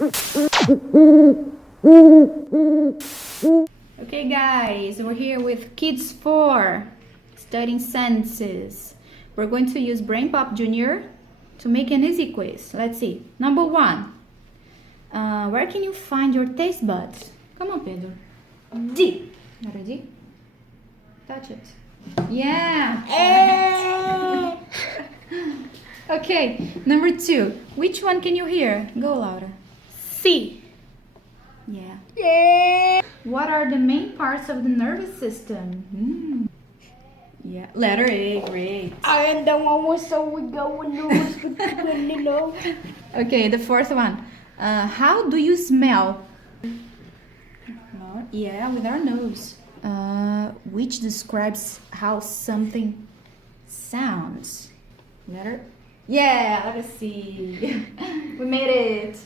Okay guys, we're here with Kids 4, studying sentences. We're going to use Brain Pop Junior to make an easy quiz. Let's see. Number 1. Where can you find your taste buds? Come on, Pedro. D. Letter D. Touch it. Yeah. Okay. Number 2. Which one can you hear? Go, Laura. C. Yeah. Yeah. What are the main parts of the nervous system? Yeah. Letter A. Great. I am the one so we go and know. Okay, the 4th one. How do you smell? Yeah, with our nose. Which describes how something sounds. Letter? Yeah, let us see. We made it.